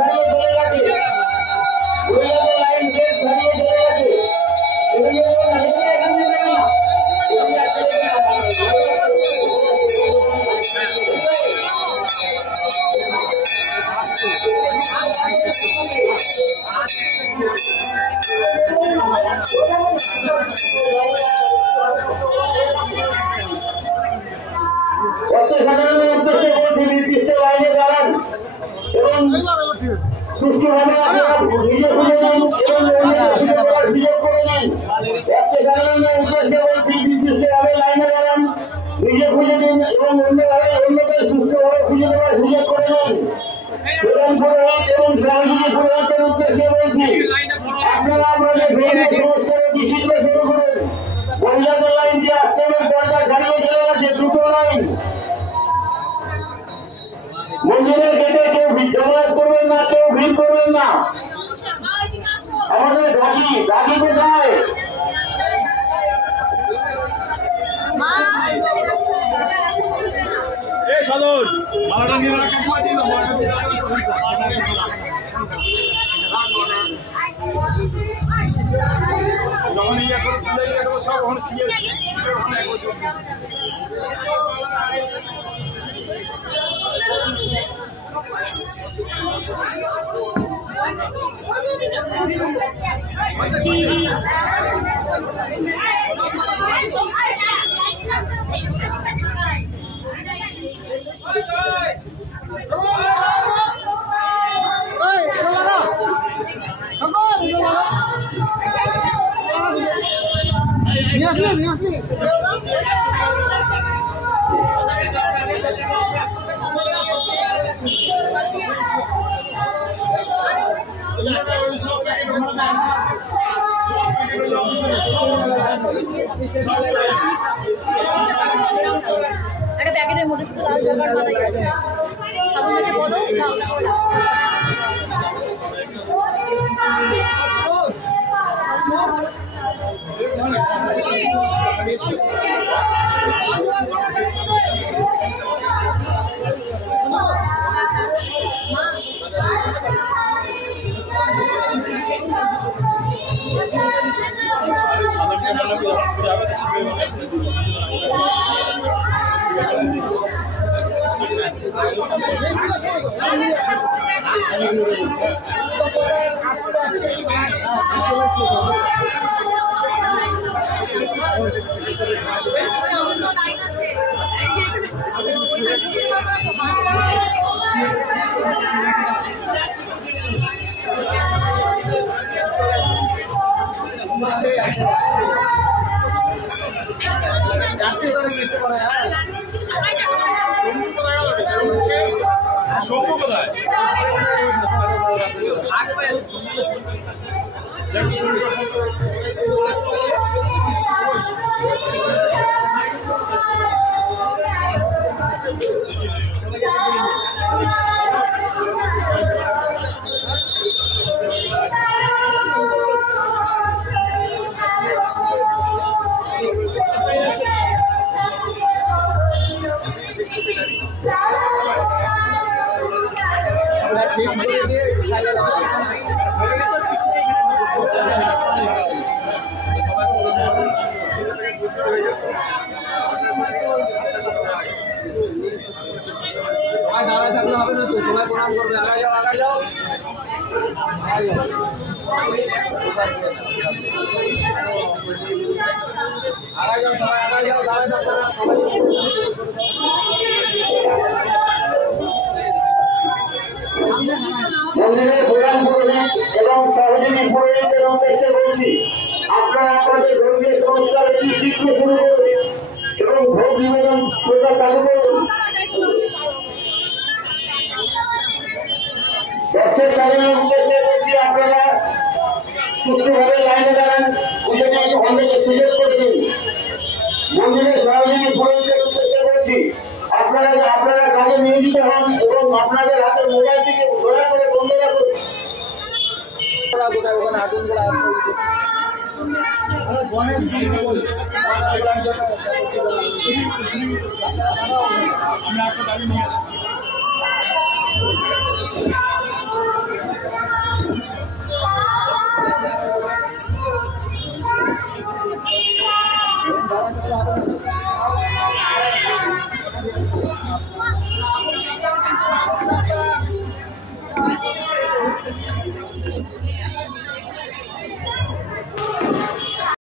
মন্দিরের গেটে কেউ জমায়েত করবেন না, কেউ ভিড় করবেন না। আমাদের দাগি কোথায়? সাধন মালাটা নিয়ে যখন ইয়ে করে সব ওখানে শিখে একটা প্যাকেটের মধ্যে শুধু লাল জগার মালাই আছে। সাধনকে বলো মন্দিরের প্রধান পুরোহিত এবং সহযোগী পুরোহিতদের উদ্দেশ্যে বলছি, আপনারা আপনাদের ধর্মীয় সংস্কারের শিক্ষা শুরু করুন এবং ভোগ নিবেদন প্রথা চালু করুন। দর্শক সাধনের উদ্দেশ্যে বলছি, আপনারা সুষ্ঠুভাবে লাইনে দাঁড়ান, পুজোকে অন্যকে সুযোগ করে দিন। মন্দিরের সহযোগী পুরোহিতদের উদ্দেশ্যে বলছি, আপনারা কাজে নিয়োজিত হন এবং আপনাদের হাতের মোবাইলটিকে দয়া করে বন্ধ রাখুন। আমরা একটা দাবি নিয়ে আসছি।